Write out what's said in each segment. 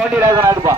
இருப்பா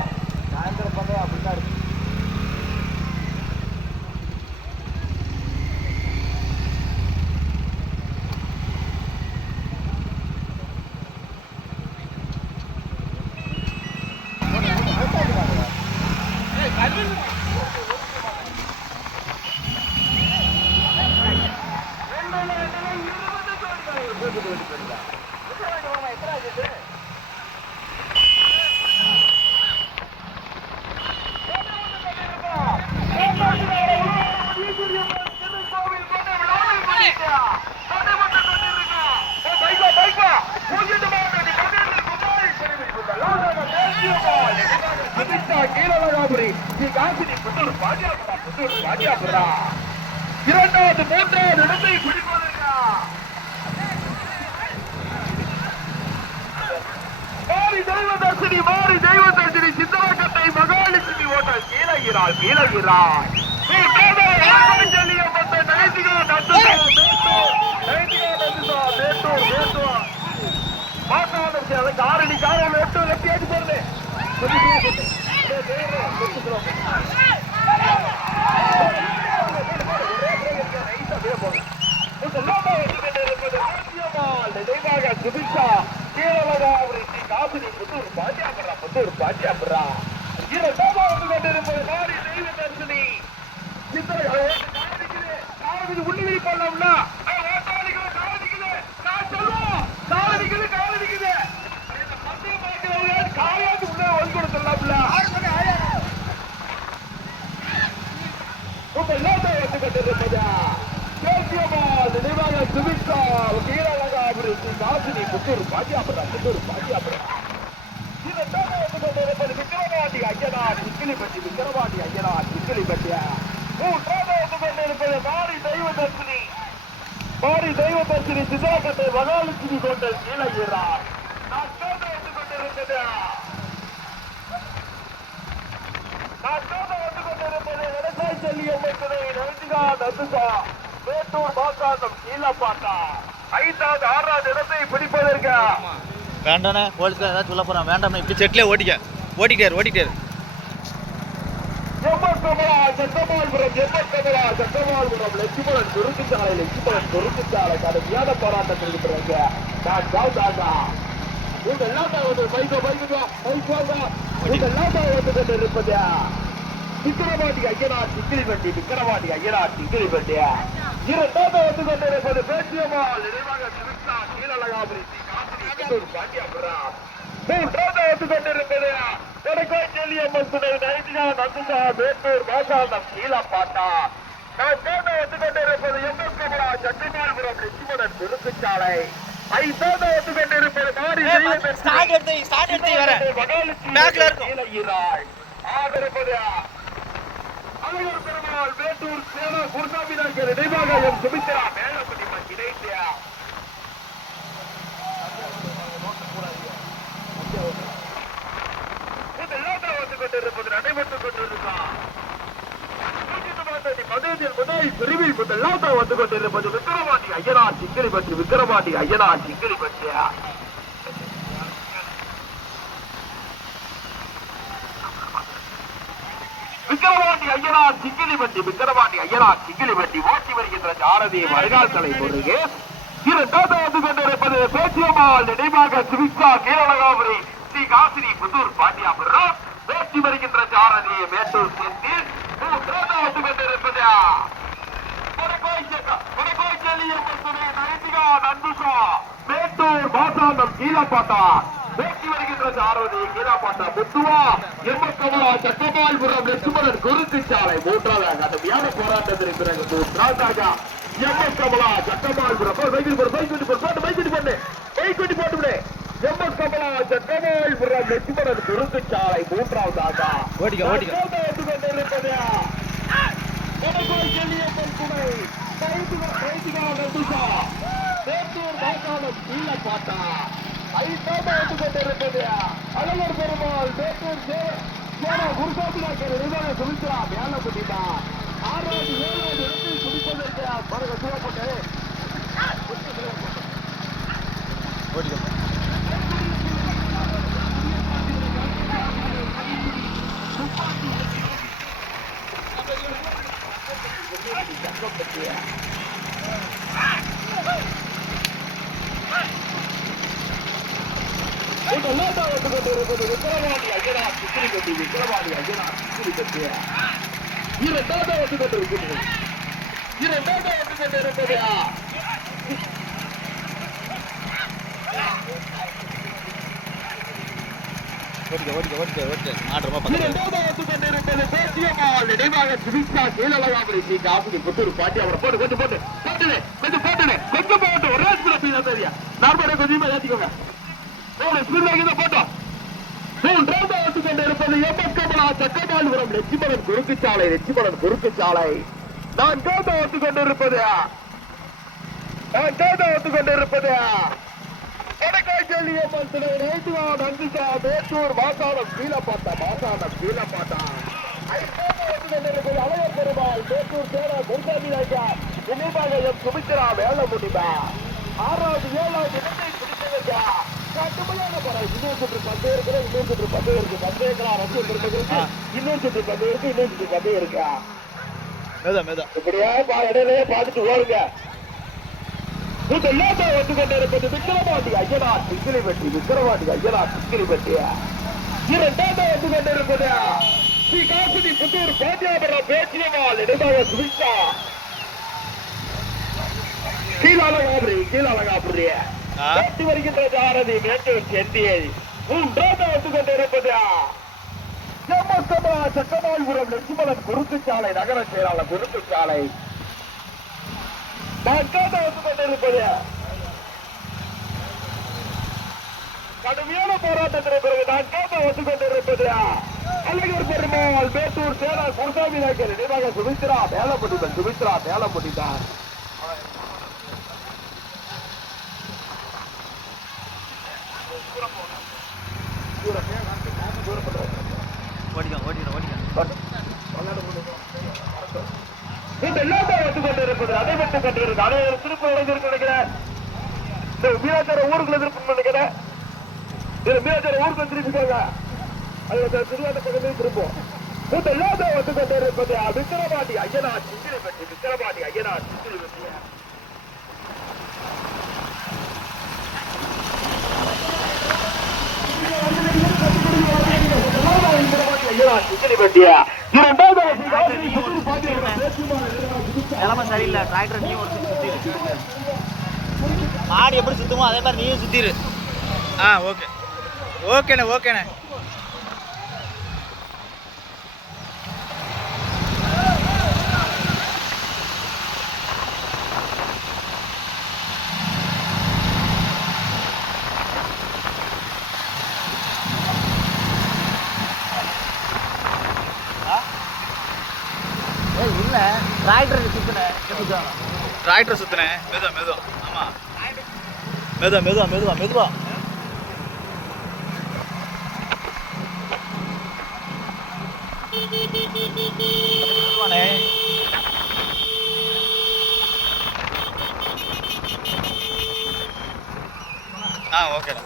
இரண்டாவது மூன்றாவது இடத்தை பிடிப்பதற்கா மாறி தெய்வதர்சினி சித்தராக்கட்டை மகாலட்சுமி ஓட்டல் கீழகிறாள் காரணி காரணம் கேட்டு போறது சுபிஷா கீழவராவரி காசினி புத்தூர் பாட்டியாபுரா இரண்டாவது கொண்டிருப்பது மாறி தெய்வ தரிசனி உள்ளிவி பண்ணோம்னா காலையாவது உள்ள ஒன்று கொடுத்துடலாம்ல நினைவாக சுபிஷா கீழவராவரி காசினி புத்தூர் பாட்டியாபுரா விக்கிரவாண்டி ஐயனார் சிக்கிலிப்பட்டிய மூன்றாவது கொண்டிருப்பது மாறி தெய்வ தரிசனி சிதாக்கட்டை மகாலட்சுமி கோட்டல் கீழகிறார் விவசாய செல்லியம்மன் துணை நந்திகா நந்துசா மேட்டூர் மாசாந்தம் கீழப்பாட்டா ஐந்தாவது ஆறாவது இடத்தை பிடிப்பதற்கு வேண்டானே போலீஸ்ல ஏதாவது சொல்ல போறான் வேண்டாம் இப்படி செட்லயே ஓட்டிட்டாரு சட்டமால்புரம் லட்சுமணன் குறுக்குச்சாலை கடுமையான போராட்டத்திற்கு பிறகு இருப்பது விக்கிரவாண்டி ஐயனார் சிக்கிலிப்பட்டி இரண்டாவது வந்து கொண்டிருப்பது பேச்சியம்மாள் நினைவாக திருத்தா கீழலகாபுரி பாண்டியாபுரா மூன்றாவது வந்து கொண்டிருப்பது செல்லியம்மன் துணை நைதிகா நந்துசா மேட்டூர் மாசாந்தம் கீழப்பாட்டா நான்காவது வந்து கொண்டிருப்பது எம்எஸ் கமலா சட்டமால்புரம் லட்சுமணன் குறுக்குச்சாலை ஐந்தாவது வந்து கொண்டிருப்பது மாறி ஆதரிப்பது அழகர் பெருமாள் மேட்டூர் சேனா குருசாமிநாயக்கர் நினைவாக எம் சுமித்ரா மேலப்பட்டி இணைந்தியா நடைபெற்றுக் கொண்டிருக்கிறார் பிரிவில் முதலாவது வந்து கொண்டிருப்பது விக்கிரவாண்டி ஐயனார் சிக்கிலிப்பட்டி விக்கிரவாண்டி ஐயனார் சிக்கிலிப்பட்டி ஓட்டி வருகின்ற ஜாரதி வருகால் தலை முருகே இரண்டாவது வந்து கொண்டிருப்பது பேச்சியம்மாள் நினைவாக சுவிக்ஷா கீழலகாபுரி ஸ்ரீ காசினி புத்தூர் பாண்டியாபுரா ஓட்டி வருகின்ற ஜாரதி மேட்டூர் சேர்த்து மூன்றாவது வந்து கொண்டிருப்பது மேட்டூர் மாசாந்தம் கீழப்பாட்டா ஓட்டி வருகின்ற ஜாரதி கீழப்பாட்டா முத்துவா எம்மக்கமலா சட்டமால்புரம் லட்சுமணன் குறுக்குச்சாலை மூன்றாவது கடுமையான போராட்டத்திற்கு பிறகு மூன்றாவதாக எம்மக்கமலா சட்டமால்புரம் போட்டு எம்மக்கமலா சட்டமால்புரம் லட்சுமணன் குறுக்குச்சாலை மூன்றாவதாக கொண்டிருப்பது கீழப்பாட்டா ஐந்தாவது கொண்டிருப்பது அழகர் பெருமாள் மேட்டூர் சேனா குருசாமிநாயக்கர் நிர்வாக சுமித்ரா மேலப்பட்டினா ஆறாவது ஏழாவது இடத்தில் குடிப்பதற்கு பாருங்க சிவப்பட்டு கொண்டிருப்பது விக்கிரவாண்டி ஐயனார் சித்திரிப்பட்டி விக்கிரவாண்டி ஐயனார் சித்திரிப்பட்டி இரண்டாவது வந்து கொண்டிருக்கிறது புத்தூர் பாட்டி அவரை போட்டு கொஞ்சம் போட்டு கொஞ்சம் போட்டு ஒரே நார்மலா கொஞ்சமா ஏற்றிக்கோங்க போட்டோம். மூன்றாவது கொண்டிருப்பது எமக்கமலா சக்கமாலிபுரம் லட்சுமணன் குறுக்கு சாலை நான்காவது கொண்டிருப்பது வடக்காய்ச்செல்லியம்மன் சிலை ரைட்டுவா நந்திசா மேட்டூர் மாசாணம் கீழப்பாட்டா ஐந்தாவது கொண்டிருப்பது அழகர் பெருமாள் மேட்டூர் சேரா குருசாமி ராஜா நினைவாக எம் சுமித்ரா வேலை முடிவா ஆறாவது ஏழாவது இடத்தை பிடித்தவங்க கடுமையான படம் இன்னொரு சுற்று பந்தயம் இருக்கு பந்தயங்களா ரசிகம் இருக்கு இன்னொரு சுற்று பந்தயம் இருக்கு இப்படியா இடையிலேயே பார்த்துட்டு ஓடுங்க. வந்து கொண்டிருப்பது விக்கிரவாண்டி ஐயனார் சிக்கிரிப்பட்டி இரண்டாவது வந்து கொண்டிருப்பது ஸ்ரீ காசினி புத்தூர் பாண்டியாபுரம் பேச்சியம்மாள் இடைமாக சுவிச்சா கீழழகாபுரி பேட்டி வருகின்ற சாரதி மேட்டூர் செந்தியை மூன்றாவது வந்து கொண்டிருப்பது சக்கமாலிபுரம் லட்சுமணன் குறுக்கு சாலை நகர செயலாளர் குறுக்கு சாலை நான்காவது வந்து கொண்டிருப்பது கடுமையான போராட்டத்திற்கு பிறகு நான்காவது வந்து கொண்டிருப்பது அழகர் பெருமாள் மேட்டூர் சேலர் குருசாமி நாயக்கர் நினைவாக சுமித்ரா வேலை முடிந்தார் கொண்டிருப்பது அதை விட்டு கொண்டிருக்கிறது அனைவரும் திருப்பி நினைக்கிறேன் மீனாச்சார ஊருக்குள்ள திருப்பம் நினைக்கிறேன் மீனாச்சார ஊருக்கு திருப்பிக்காங்க அது திருவாட்ட பக்கத்தில் திருப்போம் வந்து கொண்டிருப்பது விக்கிரவாண்டி ஐயனார் சித்திரிப்பட்டி நிலைமை சரியில்லை. டிராக்டர் நீ ஒரு சுத்திரு, மாடு எப்படி சுத்துமோ அதே மாதிரி நீயும் சுத்திரு. ஓகேண்ணே. இல்லை டிராக்டர் சுத்தினேன் மெதுவா. ஆமா மெதுவா. ஓகேடா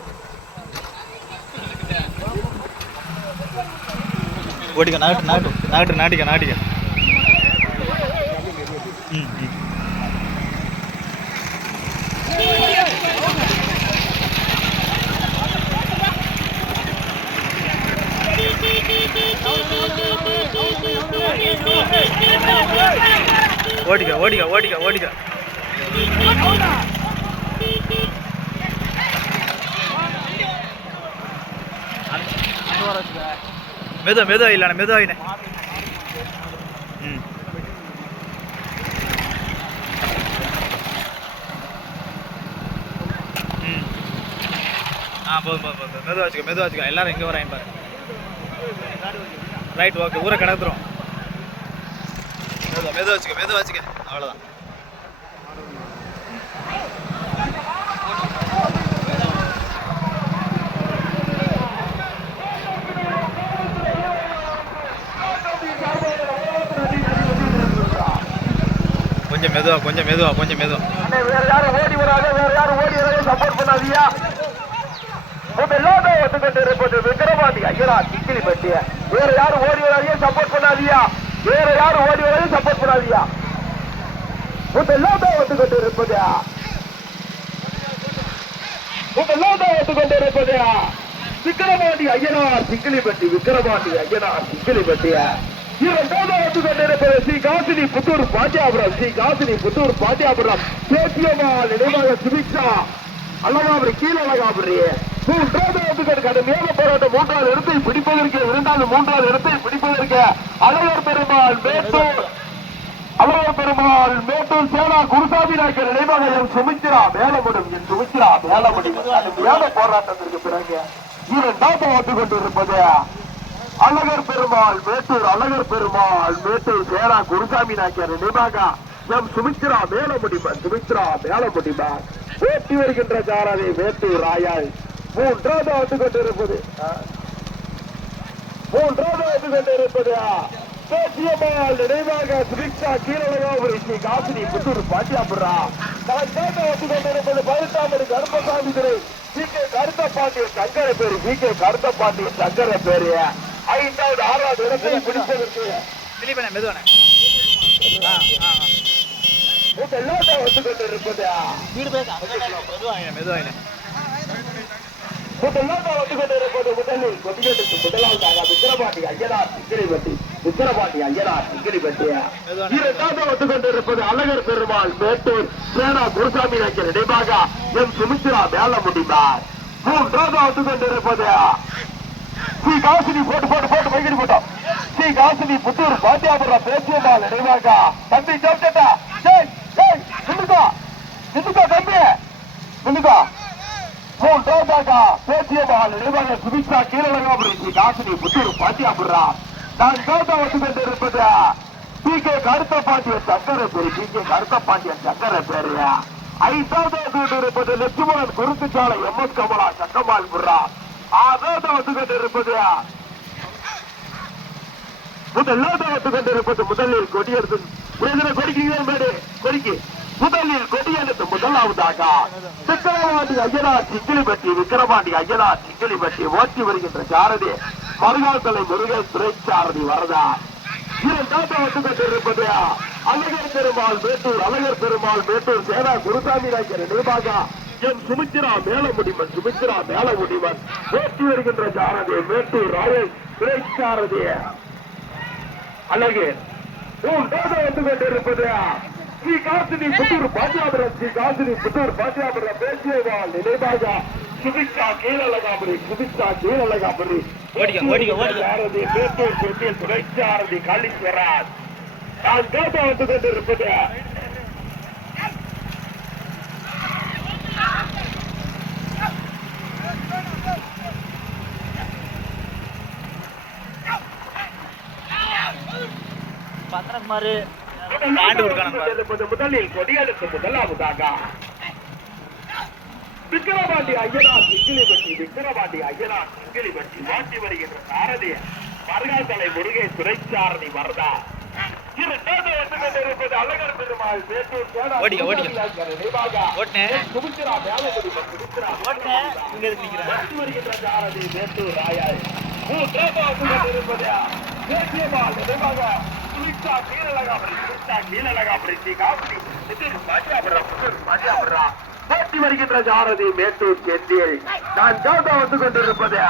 ஓடிக்க நாட்டிக்க. ஓடிக்க. மெதுவா இல்ல மெதுவா. மெதுவா வச்சுக்க. எல்லாரும் எங்க வராங்க பாரு. Right okay. ஊரை கடத்துறோம். மெதுவா வச்சுக்க. அவ்வளோதான். கொஞ்சம் மெதுவா. வேற யாரும் ஓடி வராது, சப்போர்ட் பண்ணாதியா. வந்து கொண்டிருப்பது விக்கிரவாண்டி ஐயனார் சிக்கிரிப்பட்டி. வேற யாரும் ஓடி வராதியா, சப்போர்ட் பண்ணாதியா. வந்து கொண்டிருப்பது விக்கிரவாண்டி ஐயனார் சிங்கிலிப்பட்டி விக்கிரவாண்டி ஐயனார் சிங்கிலிப்பட்டிய இரண்டாவது கொண்டிருப்பது ஸ்ரீ காசினி புத்தூர் பாண்டியாபுரம் ஸ்ரீ காசினி புத்தூர் பாண்டியாபுரம் பேச்சியம்மாள் நினைவாக சுபிக்ஷா அழகாபுரி கீழ் அழகாபுரி மூன்றாவது கடுமையான போராட்டம் மூன்றாவது இடத்தை பிடிப்பதற்கு இரண்டாவது மூன்றாவது இடத்தை பிடிப்பதற்கு அழகர் பெருமாள் மேட்டூர் சேனா குருசாமி நாயக்கர் நினைவாக என் சுமித்ரா மேலமுடும் என் சுமித்ரா மேலமுடும் கடுமையான போராட்டத்திற்கு பிறகு இரண்டாவது வந்து கொண்டிருப்பது அழகர் பெருமாள் மேட்டூர் சேனா குருசாமி நாயக்கர் நினைவாக எம் சுமித்ரா மேலமுடிமான் ஓட்டி வருகின்ற சாரதி மேட்டூர் ராயாள் மூன்றாவது வந்து கொண்டிருப்பது பேச்சியம்மாள் நினைவாக சுபிக்ஷா கீழகாபுரி ஸ்ரீ காசினி புத்தூர் பாண்டியாபுரா வந்து கொண்டிருப்பது 18 கருப்பசாமி துறை கே கருத்தப்பாண்டிய சங்கர பேரு 5வது 6வது இடத்தை பிடிப்பதற்கு வந்து கொண்டிருப்பது முதலில் கொடியெடுத்து முதலாவதாக விக்கிரவாண்டி ஐயனார் சிங்கிலிப்பட்டி இரண்டாவது வந்து கொண்டிருப்பது அழகர் பெருமாள் மேட்டூர் சேனா குருசாமி நாயக்கர் நினைவாக எம் சுமித்ரா மேல முடிந்தார் மூன்றாவது வந்து கொண்டிருப்பது ஸ்ரீ காசினி போட்டோம் ஸ்ரீ காசினி புத்தூர் பாண்டியாபுரம் பேச்சியம்மாள் நினைவாக தம்பி ஜோட்டா தம்பி மூன்றாவதாக பேச்சியம்மாள் நினைவாக சுபிக்ஷா கீழகாபுரி ஸ்ரீ காசினி புத்தூர் பாண்டியாபுரா நான்காவது வந்து கொண்டிருப்பது கே கருத்தப்பாண்டிய சங்கர பேரு 5வது வந்து கொண்டிருப்பது லட்சுமணன் குருத்துச்சாலை எம்எஸ் கமலா சக்கமால் புறா 6வது வந்து கொண்டிருப்பது முதலில் கொடியெடுத்து முதலாவதாக விக்கிரவாண்டி ஐயனார் சிங்கிலிப்பட்டி ஓட்டி வருகின்ற சாரதி மருகாத்தலை முருகன் துறை சாரதி வரதா இரண்டாவது வந்து கொண்டிருப்பது அழகர் பெருமாள் மேட்டூர் சேனா குருசாமி நாயக்கர் நினைவாக என் சுமித்ரா மேல முடிவன் ஓட்டி வருகின்ற சாரதி மேட்டூர் ராயல் துறை சாரதி அழகு மூன்றாவது வந்து கொண்டிருப்பது ஸ்ரீ காசினி புத்தூர் பாண்டியாபுரம் பேச்சியம்மாள் நினைவாக சுபிக்ஷா கீழகாபுரி மேட்டூர் செந்தில் துணைச்சாரதி காளீஸ்வரன் நான்காவது வந்து கொண்டிருப்பது முதலில் கொடியெடுத்து முதலாவதாக விக்கிரவாண்டி ஐயனார் சிங்கிலிப்பட்டி வாட்டி வருகின்ற சாரதி மருகாத்தலை முருகை துறைச்சாரதி வரதா இரண்டாவது வந்து கொண்டிருப்பது அழகர் பெருமாள் மேட்டூர் சேனா சுமித்ரா மேலமுடி வருகின்ற சாரதி மேட்டூர் ராயாள் மூன்றாவது வந்து கொண்டிருப்பது பேச்சியம்மாள் நினைவாக சுபிக்ஷா கீழகாபுரி ஸ்ரீ காசினி புத்தூர் பாண்டியாபுரா போட்டி வருகின்ற சாரதி மேட்டூர் செந்தில் நான்காவது வந்து கொண்டிருப்பது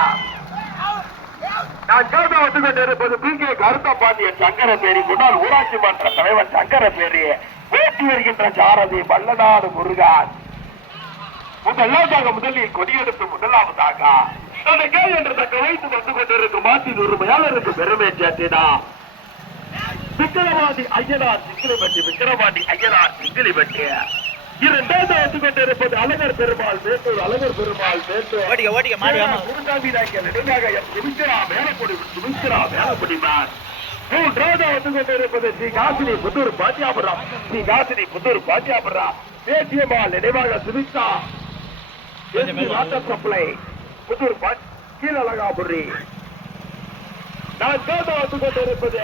கே கருத்தப்பாண்டிய சங்கரபேரி முன்னாள் ஊராட்சி மன்ற தலைவர் சங்கரபேரி போட்டி வருகின்ற சாரதி வல்லநாடு முருகன் முதலில் கொடியெடுத்து முதலாவதாக தனக்கே என்று தக்க வைத்து வந்து கொண்டிருக்கும் மாற்றின் உரிமையாளருக்கு பெருமை சேர்த்தினா விக்கிரவாண்டி ஐயனார் சிங்கிலிப்பட்டி இரண்டாவது வந்து கொண்டிருப்பது அழகர் பெருமாள் மேட்டூர் குருசாமி நாயக்கர் நினைவாக சுமித்ரா மேலமுடிமான் மூன்றாவது வந்து கொண்டிருப்பது ஸ்ரீ காசினி புத்தூர் பாண்டியாபுரா பேச்சியம்மாள் நினைவாக சுமித்ரா வாட்டர் சப்ளை புத்தூர் கீழகாபுரி நான்காவது வந்து கொண்டிருப்பது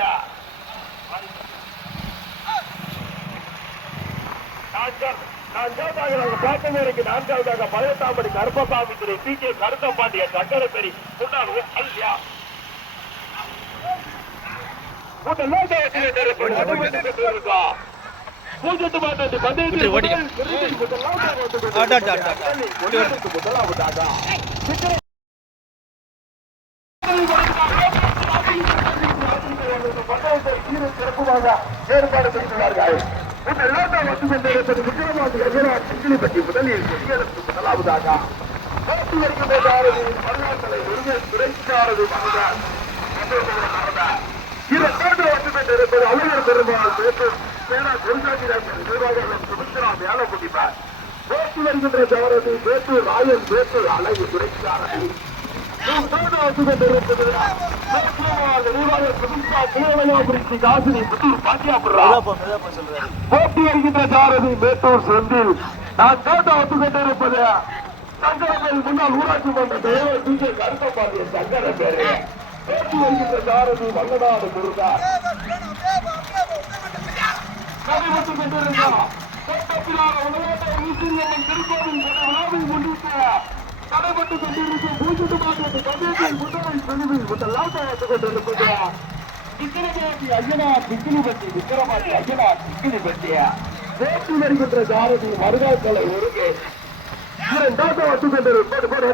நான்காவதாக 18ஆம் படி கருப்பசாமி துறை கே கருத்தப்பாண்டிய சங்கரபேரி முன்னாள் முதலாவதாக சிறப்புமாக ஏற்பாடு செய்துள்ளார்கள். முதலில் முதலாவதாக இரண்டாவது வந்து இருப்பது அலுவலர் பெருமாள் வேலை முடிப்பார். பேச்சு வருகின்ற ஜாரதி பேட்டு ராயல் பேட்டு அழகு துறைக்காரதி போட்டி வருகின்ற சாரதி மேட்டூர் செந்தில். நான் கேட்ட ஒத்துக்கொண்டிருப்பது சங்கரத்தில் முன்னாள் ஊராட்சி மன்ற தலைவர் பிஜே கருத்தப்பாண்டிய சங்கர பேரு. போட்டி வருகின்ற சாரதி வல்லநாடு முருகா நடைபெற்றுக் கொண்டிருக்கிறார். திருக்கோவில் விழாவை முன்னிட்டு நடைபெற்றுக் கொண்டிருக்கும் பூஜ்ஜிட்டு மாற்றத்தை கண்ணீரில் முதலை பிரிவில் முதலாம் பார்த்துக் கொண்டிருப்பது விக்கிரமாட்டி ஐயனார் சிக்கிலிபட்டி விக்கிரமாட்டி ஐயனார் சிக்கிலிபட்டிய போட்டி வருகின்ற ஜாரதி மருகாக்களை ஒருங்கே இரண்டாவது வச்சுக் கொண்டிருப்பது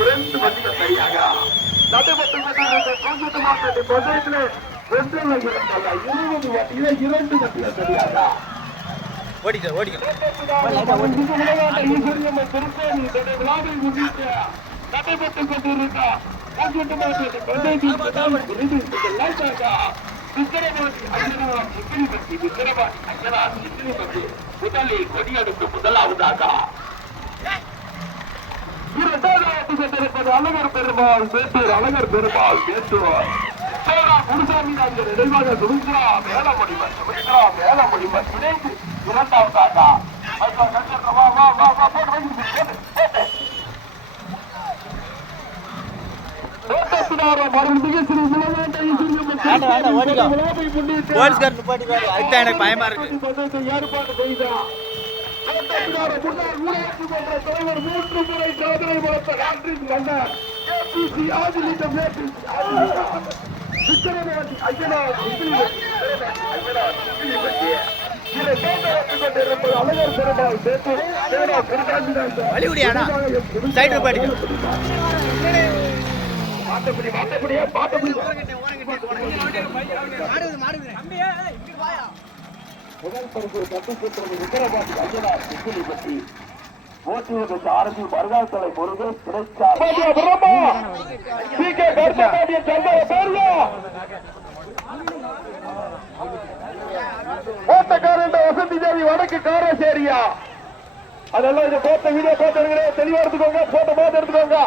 இரண்டு வண்டிகள் சரியாக நடைபெற்று பூஜ்ஜிட்டு மாற்றத்தை பஞ்சாயத்திலே 20 வண்டியில 2 வண்டிகள் சரியாக நடைபெற்றுக் கொண்டிருக்க முதலில் கொடியெடுத்து முதலாவதாக இரண்டாவது கொண்டிருப்பது அழகர் பெருமாள் மேட்டூர். அழகர் பெருமாள் மேட்டூர் குருசாமி நாங்கள் நினைவாக சுமித்ரா மேல முடிவர் இணைந்து இரண்டாவதாக பயமா இருக்கு. ஏற்பாடு செய்தார் ஊராட்சி மன்ற தலைவர் 3 முறை சாதனை வளர்த்த ராட்ரிக் மன்னர் அழகர் பெருமாள் முதல் பரிசு கட்டுப்பட்டு விக்கிரமாட்டி ஐயனார் சிக்கிலிபட்டி போட்டியுடைய சாரதி மருகாத்தலை பொருது ஓட்டக்காரன் வசந்தி தேவி வடக்கு காரசேரியா. அதெல்லாம் இந்த போட்ட வீடியோ போட்டோ தெளிவா எடுத்துக்கோங்க. போட்டோ பார்த்து எடுத்துக்கோங்க.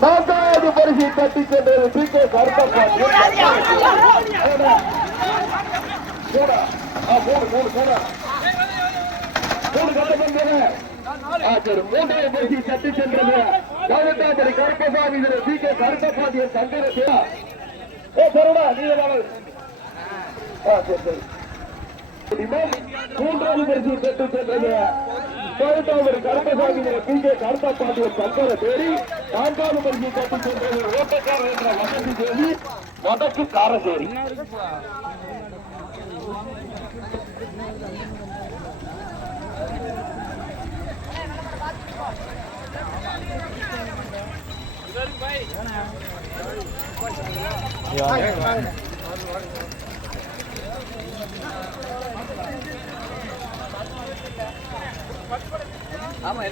நான்காவது பரிசை தட்டி சென்றது பி கே கருத்தப்பாண்டி. மூன்றாவது பரிசை தட்டி சென்றது கவுனத்தாபுரி கருப்பசாமி பி கே கருத்தப்பாண்டிய சங்கரா. மூன்றாவது பரிசு பெற்று சென்றது கருத்தாவூர் கருப்பசாமி பி கே கருத்தப்பாண்டிய சங்கர தேடி. நான்காவது பரிசு பெற்று சென்றது ஓட்டக்காரர் என்ற வசந்தி தேவி வடக்கு காரசேரி. ஆமா